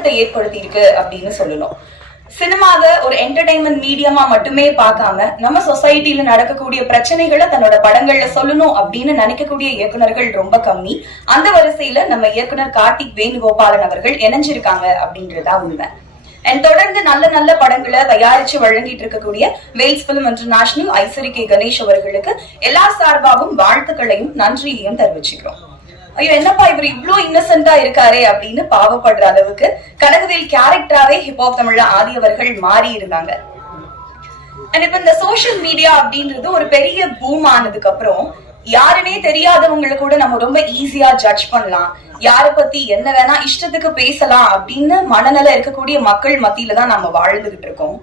தாக்கத்தை ஏற்படுத்தி இருக்கு அப்படின்னு சொல்லணும். சினிமாவை ஒரு என்டர்டைன்மெண்ட் மீடியமா மட்டுமே பார்க்காம நம்ம சொசைட்டில நடக்கக்கூடிய பிரச்சனைகளை தன்னோட படங்கள்ல சொல்லணும் அப்படின்னு நினைக்கக்கூடிய இயக்குனர்கள் ரொம்ப கம்மி. அந்த வரிசையில நம்ம இயக்குனர் கார்த்திக் வேணுகோபாலன் அவர்கள் இணைஞ்சிருக்காங்க அப்படின்றதா உண்மை. தொடர்ந்து நல்ல நல்ல படங்களை தயாரிச்சு வழங்கிட்டு இருக்கக்கூடிய Vels film international Ishari K Ganesh அவர்களுக்கு எல்லா சார்பாகவும் வாழ்த்துக்களையும் நன்றியையும் தெரிவிச்சுக்கிறோம். ஐயோ என்னப்பா இவர் இவ்ளோ இன்னசென்டா இருக்காரே அப்படின்னு பாவப்படுற அளவுக்கு கனகவேல் கேரக்டராவே ஹிப்ஹாப் தமிழ்ல ஆதி அவர்கள் மாறி இருந்தாங்க. இப்ப இந்த சோசியல் மீடியா அப்படின்றது ஒரு பெரிய பூம் ஆனதுக்கு அப்புறம் யாருன்னே தெரியாதவங்களை கூட நம்ம ரொம்ப ஈஸியா ஜட்ஜ் பண்ணலாம், யார பத்தி என்ன வேணா இஷ்டத்துக்கு பேசலாம் அப்படின்னு மனநிலை இருக்கக்கூடிய மக்கள் மத்தியில தான் நம்ம வாழ்ந்துகிட்டு இருக்கோம்.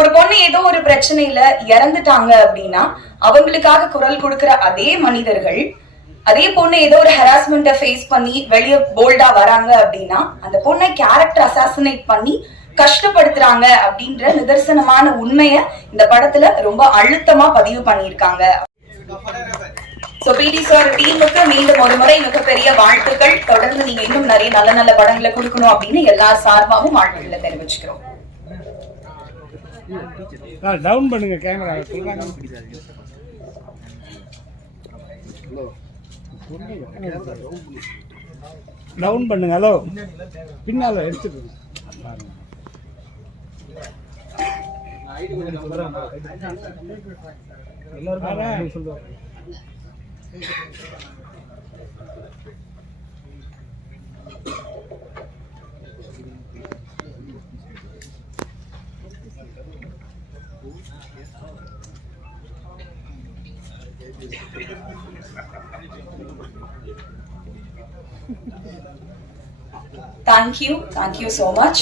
ஒரு பொண்ணு ஏதோ ஒரு பிரச்சனையில இறந்துட்டாங்க அப்படின்னா அவங்களுக்காக குரல் கொடுக்கிற அதே மனிதர்கள் அதே பொண்ணு ஏதோ ஒரு ஹராஸ்மெண்ட்டை ஃபேஸ் பண்ணி வெளியே போல்டா வராங்க அப்படின்னா அந்த பொண்ணை கேரக்டர் அசாசினேட் பண்ணி கஷ்டப்படுத்துறாங்க அப்படின்ற நிதர்சனமான உண்மைய இந்த படத்துல ரொம்ப அழுத்தமா பதிவு பண்ணியிருக்காங்க. சோ பிடி சார் டீமுக்கு மீண்டும் ஒரு முறை மிகப்பெரிய வாழ்த்துக்கள். தொடர்ந்து நீங்க இன்னும் நிறைய நல்ல நல்ல படங்களை கொடுக்கணும் அப்படின்னு எல்லா சார்பாகவும் வாழ்த்துக்களை தெரிவிச்சுக்கிறோம். டவுன் பண்ணுங்க கேமரா. டவுன் பண்ணுங்க. ஹலோ பின்னால எடுத்துக்கோங்க. எல்லாரும் சொல்லுவாங்க. Thank you so much.